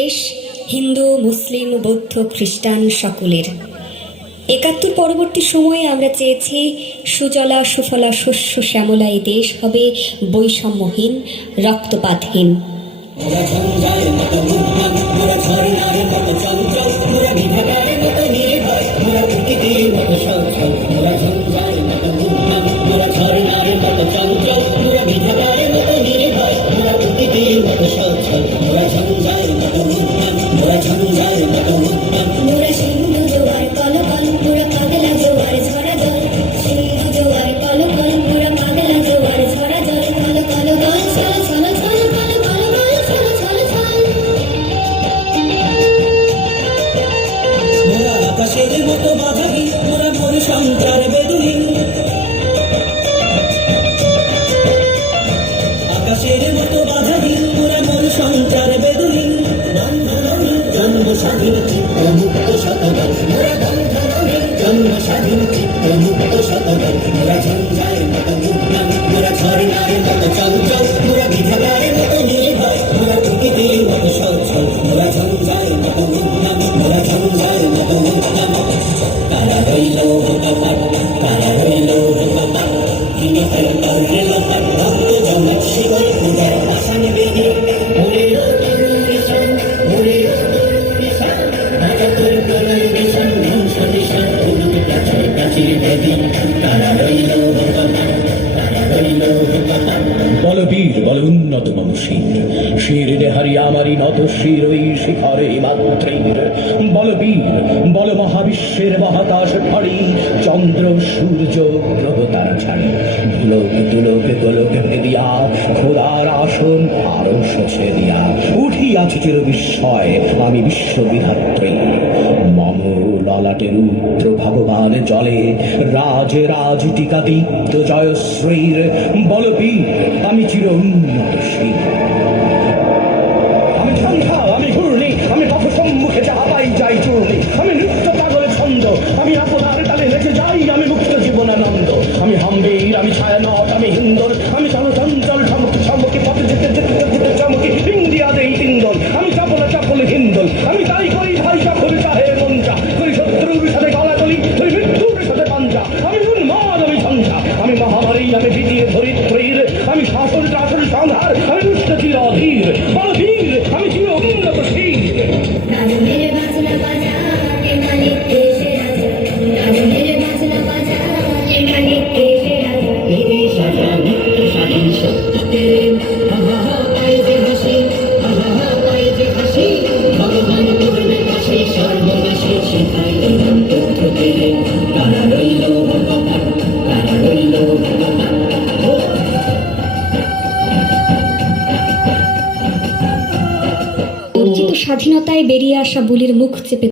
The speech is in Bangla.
দেশ, হিন্দু, মুসলিম, বৌদ্ধ, খ্রিস্টান সকলের। একাত্তর পরবর্তী সময়ে আমরা চেয়েছি, সুজলা, সুফলা, শস্য, শ্যামলা, এই দেশ হবে বৈষম্যহীন, রক্তপাতহীন। মতো মোরা মোর বেদুহীন আকাশের মতো বাধাহীন মোরা মোর বেদুহীন জন্ম স্বাধীন চিত্ত মুক্ত শতদল মোরা জন্ম স্বাধীন চিত্ত মুক্ত শতদল মোরা ঝঞ্ঝার বলবীর বল উন্নত মমশীর শির দেহারি আমারি নত শির ওই শিখরে মাত্রীর বলবীর বল মহাবিশ্বের মহাকাশ ফাড়ি চন্দ্র, সূর্য, গ্রহ তারা ছাড়ি। ভুলোক তুলোক গোলক ভেদিয়া, খোদার আসন আরও সছে দিয়া। উঠিয়াছে চির বিস্ময় আমি বিশ্ববিধাত্রী। মম ললাটের রুদ্র ভগবান জলে। রাজ রাজ টিকা দীপ্ত জয়শ্রীর বলবীর, আমি চির উন্নতশীল আমি সন্ধ্যা, আমি ঘূর্ণি, আমি পথ সম্মুখে যাহা পাই যাই চূর্ণি। আমি নৃত্য পাগল ছন্দ, আমি আপনার তালে রেখে যাই, আমি মুক্ত জীবনানন্দ। আমি হাম্বির, আমি ছায়ানট, আমি হিন্দর, আমি I, I, স্বাধীনতায় বেরিয়ে আসা বুলির মুখ চেপে